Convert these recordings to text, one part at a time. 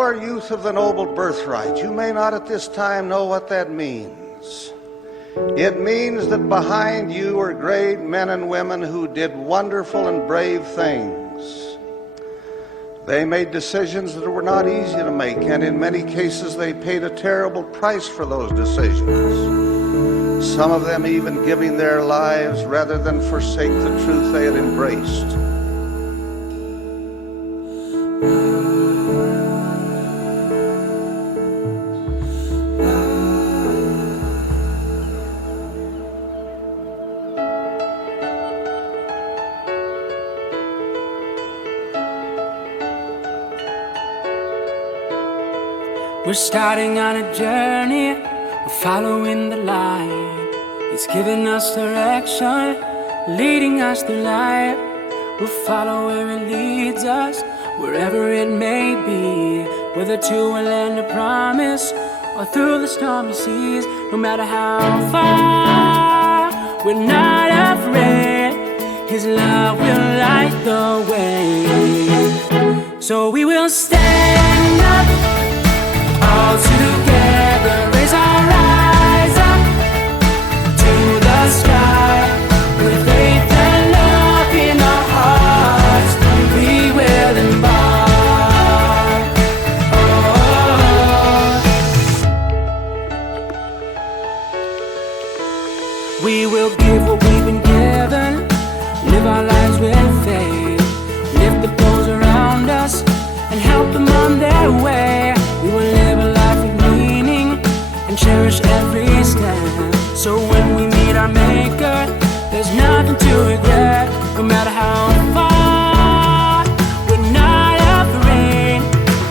are youth of the noble birthright. You may not at this time know what that means. It means that behind you are great men and women who did wonderful and brave things. They made decisions that were not easy to make, and in many cases they paid a terrible price for those decisions. Some of them even giving their lives rather than forsake the truth they had embraced. We're starting on a journey, we're following the light. It's giving us direction, leading us through life. We'll follow where it leads us, wherever it may be. Whether to a land of promise or through the stormy seas. No matter how far, we're not afraid. His love will light the way. So we will stand up, all together, raise our eyes up to the sky. With faith and love in our hearts, we will embark. We will give what we've been given, live our lives with faith, lift the those around us and help them on their way. We will live a life of meaning and cherish every step. So when we meet our Maker, there's nothing to regret. No matter how far, we're not afraid,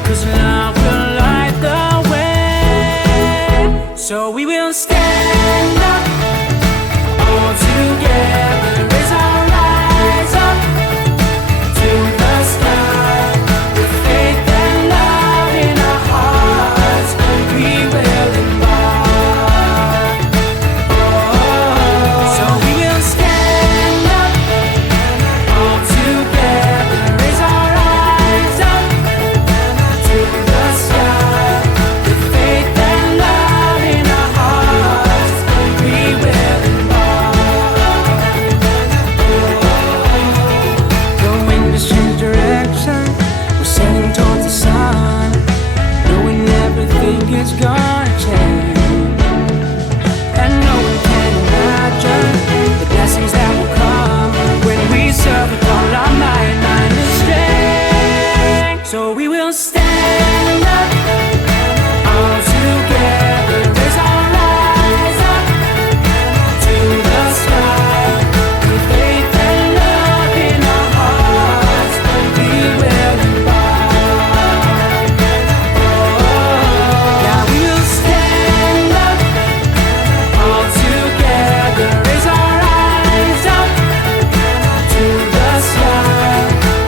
'cause love will light the way. So we will stand up, all together, raise our eyes up to the sky. With faith and love in our hearts, we will embark. So we will stand up, all together, raise our eyes up to the sky. With faith and love in our hearts, we will embark. The wind has changed direction, we're sailing towards the sun, knowing everything is gonna change. And no one can imagine the blessings that will come when we serve with all our might, mind and strength. So we will stand up, all together, raise our eyes up to the sky. With faith and love in our hearts, we will embark. Yeah, we will stand up, all together, raise our eyes up to the sky.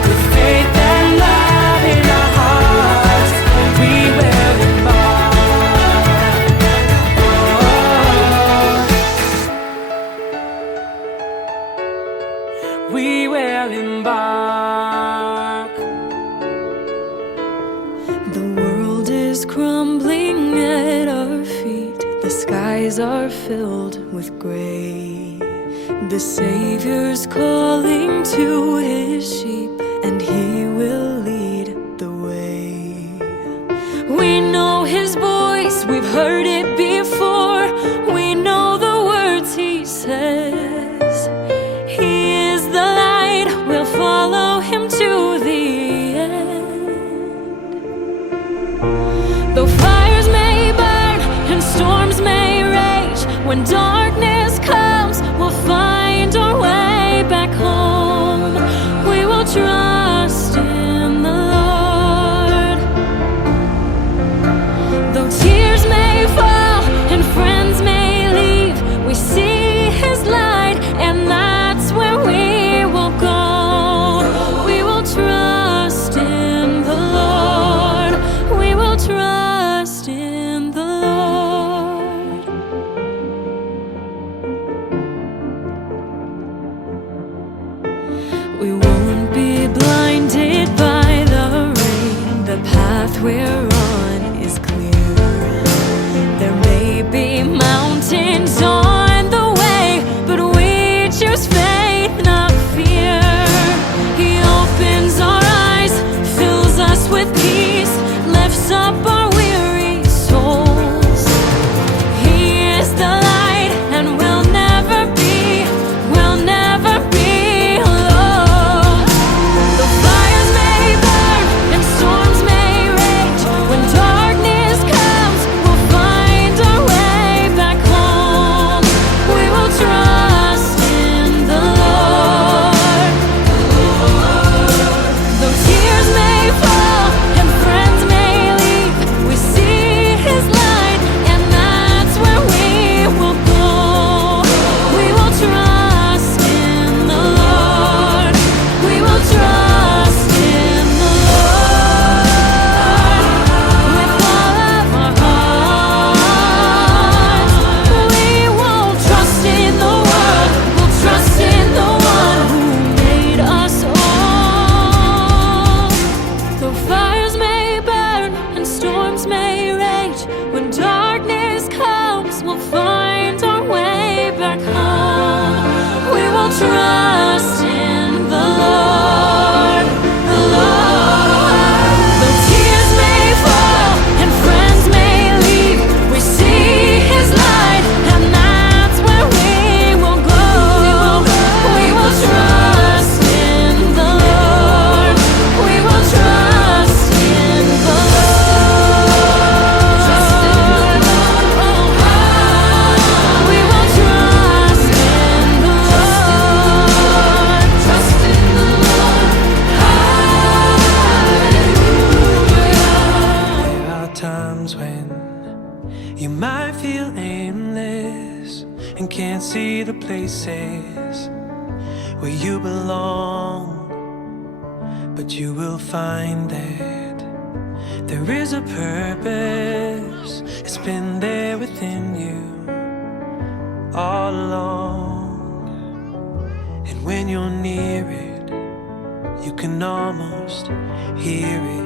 With faith and love in our hearts, we will embark. We will embark. The world is crumbling at our feet. The skies are filled with gray. The Savior's calling to his sheep, and he will lead the way. We know his voice, we've heard it before. We know the words he says. He is the light, we'll follow him to the end. Though fires may burn and storms may rage, when darkness comes, we'll find our way back home. We will trust in the Lord. Though tears may fall and friends may leave, we see his light, and that's where we will go. We will trust in the Lord. We will trust in the Lord. we're on is clear. There may be mountains on the way, but we choose faith, not fear. He opens our eyes, fills us with peace, lifts up our weary souls. He is the light, and we'll never be alone. The fires may burn and storms may rage. When darkness comes, we'll find our way back home. We will trust in the Lord. Though tears may fall and friends may leave, we see His light, and that's where we will go. We will trust in the Lord. We will trust in the Lord with all of our hearts. We won't trust in the world. We'll trust in the one who made us all. Though fires may burn and storms may rage, when darkness comes, we'll find our way back home. We will trust in the Lord, the Lord. Though tears may fall and friends may leave, we see His light, and that's where we will go. We will trust in the Lord. We will trust in the Lord. Trust in the Lord. We will trust in the Lord. Trust in the Lord. Hallelujah. There are times when you might feel aimless and can't see the places where you belong, but you will find that there is a purpose. It's been there within you all along, and when you're near it, you can almost hear it.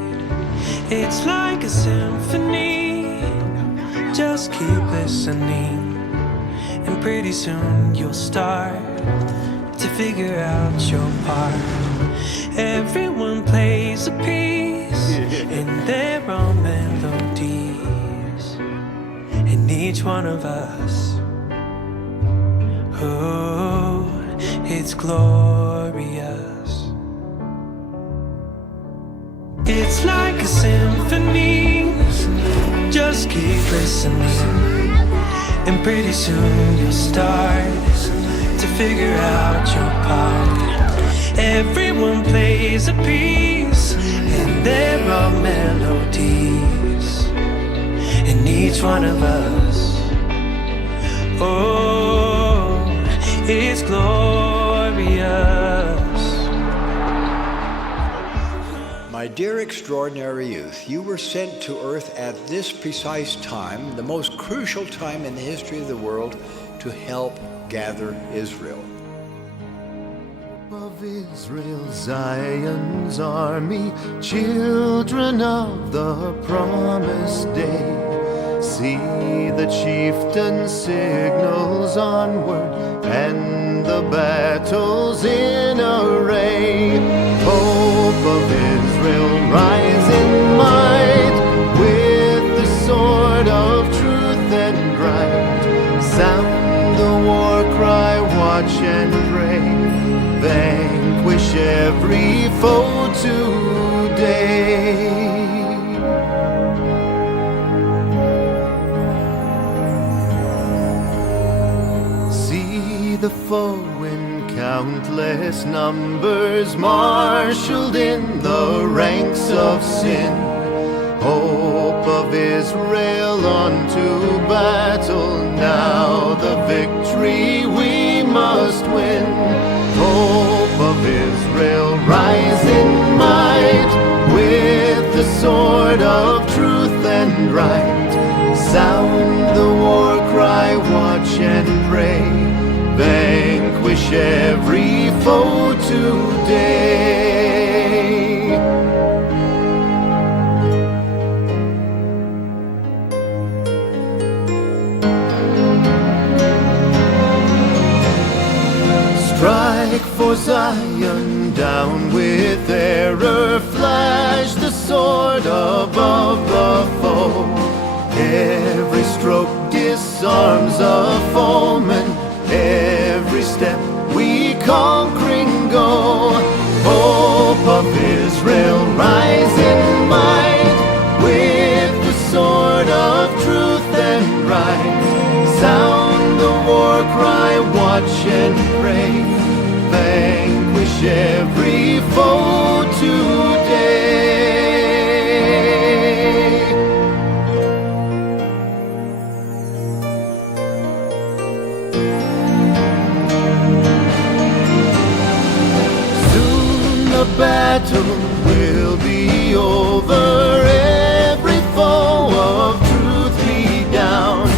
It's like a symphony. Just keep listening, and pretty soon you'll start to figure out your part. Everyone plays a piece in their own melodies, and each one of us, oh, it's glorious. It's like a symphony. Just keep listening, and pretty soon you'll start to figure out your part. Everyone plays a piece in their own melodies, and each one of us, oh, is glorious. My dear extraordinary youth, you were sent to earth at this precise time, the most crucial time in the history of the world, to help gather Israel. Of Israel, Zion's army, children of the promised day, see the chieftain signals onward, and the battle's in array. Hope of Israel, rise in might, with the sword of truth and right. Sound the war cry, watch and pray, vanquish every foe today. See the foe in countless numbers, marshaled in the ranks of sin. Hope of Israel, unto battle now, the victory we must win. Hope of Israel, rise in might, with the sword of truth and right. Sound the war cry, watch and pray, vanquish every foe today. arms of foemen. Every step we conquering go. Hope of Israel, rise in might, with the sword of truth and right. Sound the war cry, watch and pray, vanquish every foe today. Soon the battle will be over, every foe of truth be down.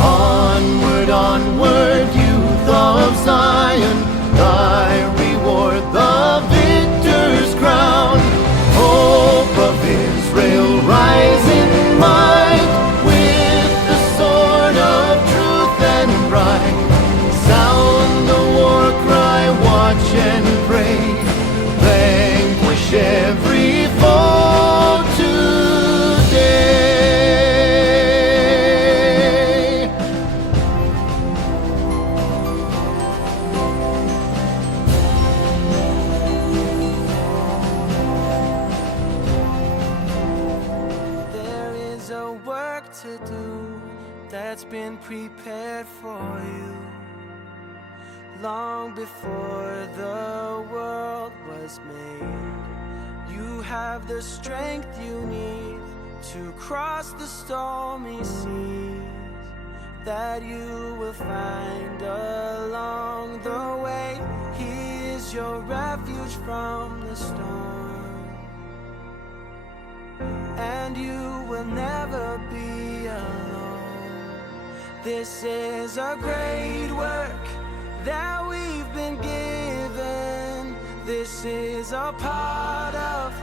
Onward, onward, youth of Zion, thy reward the victor's crown. Hope of Israel, rise in might, with the sword of truth and right. Sound the war cry, watch and pray, vanquish every foe today. There is a work to do that's been prepared for you long before the world was made. You have the strength you need to cross the stormy seas that you will find along the way. He is your refuge from the storm, and you will never be alone. This is a great work that we've been given. This is a part of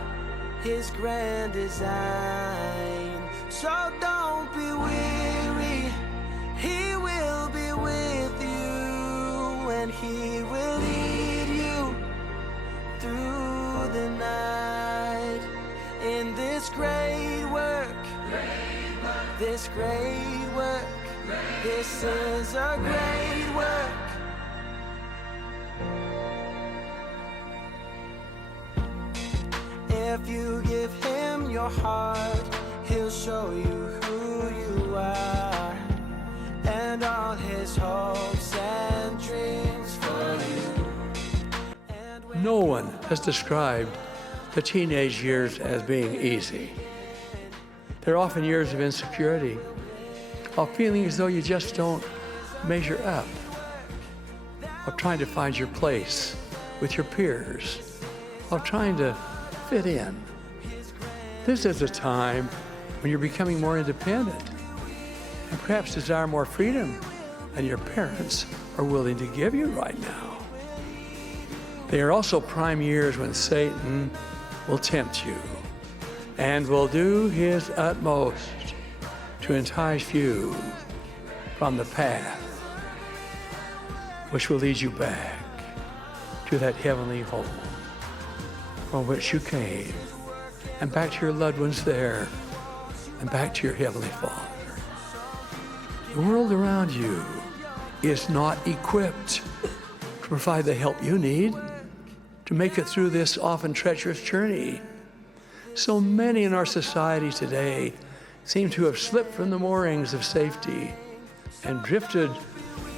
His grand design. So don't be weary, He will be with you, and He will lead you through the night. In this great work, this great work, this is a great work. If you give Him your heart, He'll show you who you are, and all His hopes and dreams for you. No one has described the teenage years as being easy. They're often years of insecurity, of feeling as though you just don't measure up, of trying to find your place with your peers, of trying to fit in. This is a time when you're becoming more independent and perhaps desire more freedom than your parents are willing to give you right now. They are also prime years when Satan will tempt you and will do his utmost to entice you from the path which will lead you back to that heavenly home from which you came, and back to your loved ones there, and back to your Heavenly Father. The world around you is not equipped to provide the help you need to make it through this often treacherous journey. So many in our society today seem to have slipped from the moorings of safety and drifted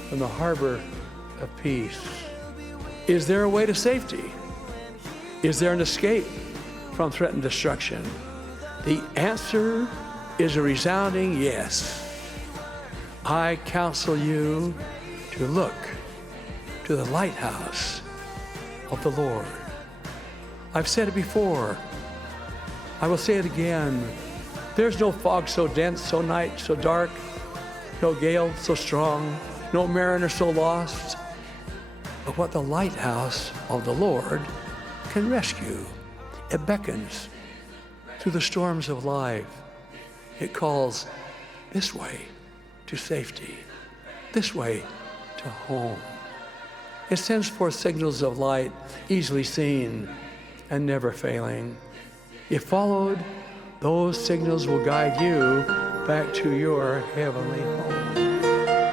from the harbor of peace. Is there a way to safety? Is there an escape from threatened destruction? The answer is a resounding yes. I counsel you to look to the lighthouse of the Lord. I've said it before. I will say it again. There's no fog so dense, so night so dark, no gale so strong, no mariner so lost. But what the lighthouse of the Lord can rescue. It beckons through the storms of life. It calls this way to safety, this way to home. It sends forth signals of light, easily seen and never failing. If followed, those signals will guide you back to your heavenly home.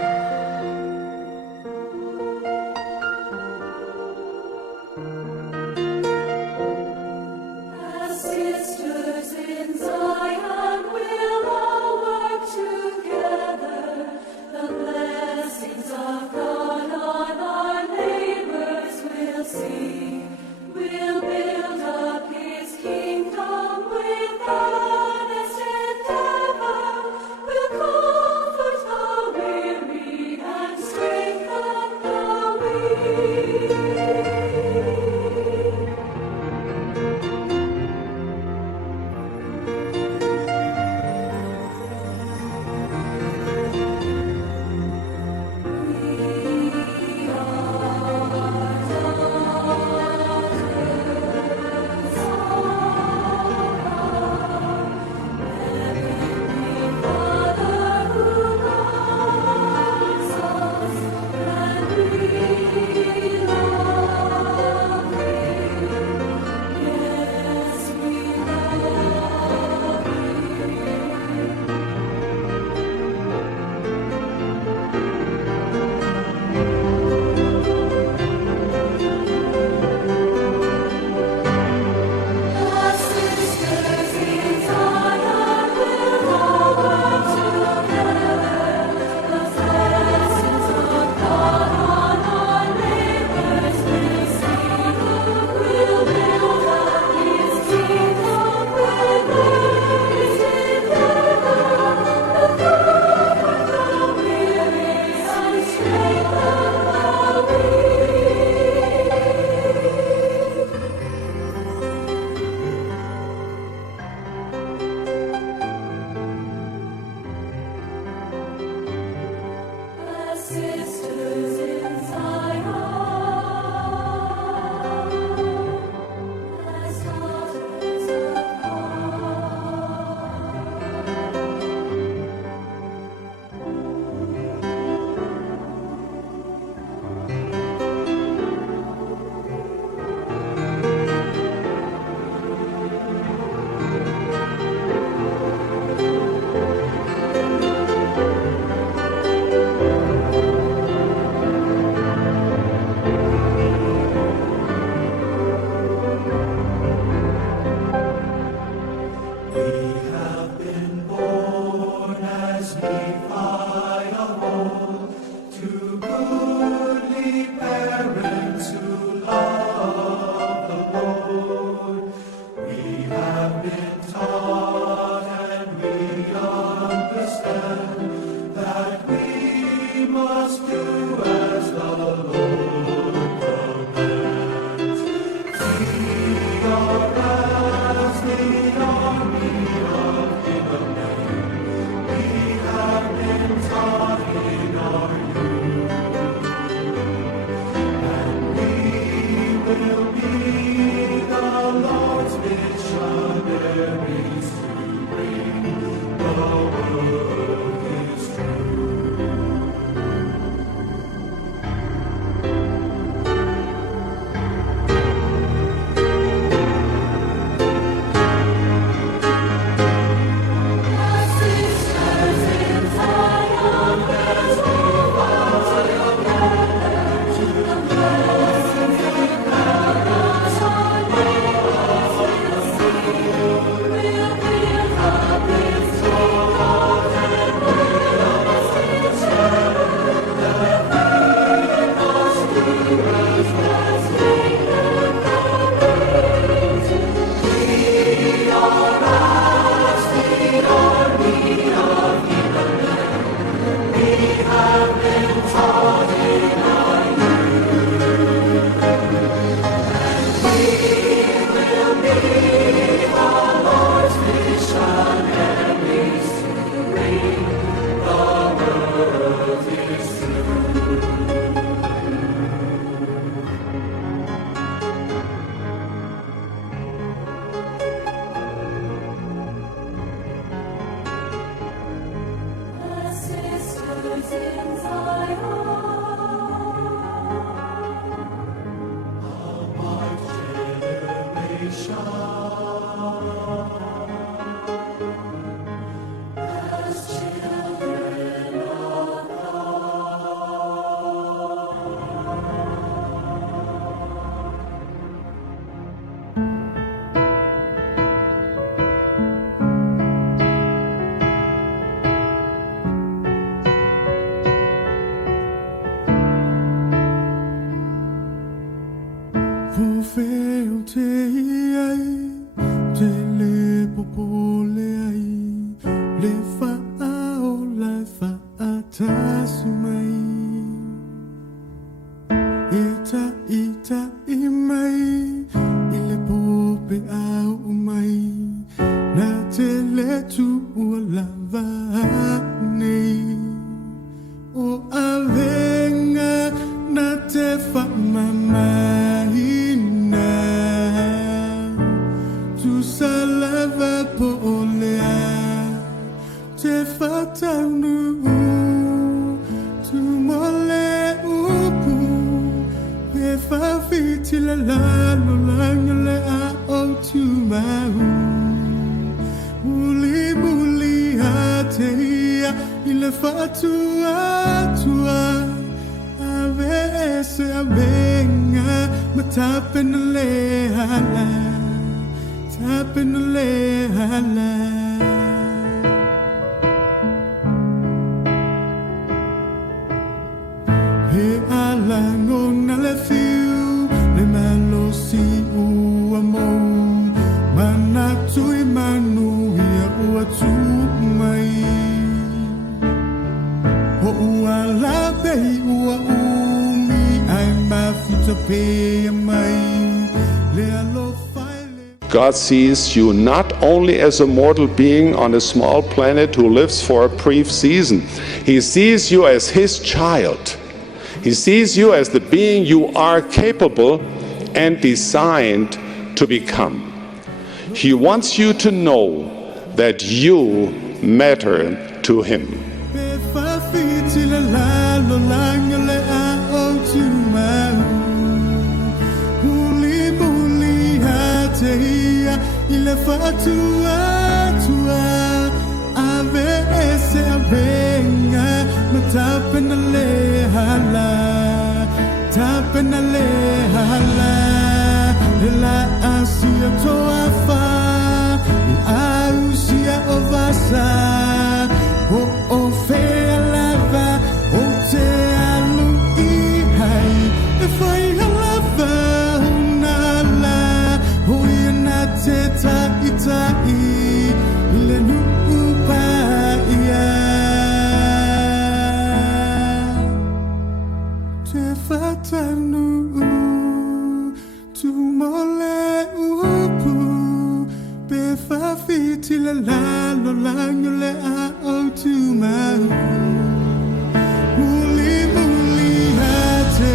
God sees you not only as a mortal being on a small planet who lives for a brief season. He sees you as His child. He sees you as the being you are capable and designed to become. He wants you to know that you matter to Him. Il fatua tua ave ese avenga matapena le hala la asia toafa ausia ovasa o fe lava o te alu I hai e fai lava Teta itai ile nupa ia te fatanu tu mole upu be fafiti la lo langole a o tu mau muli hate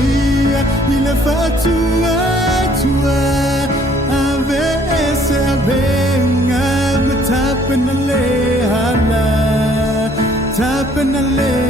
ile fatua tua Venga, matapena le hala. penale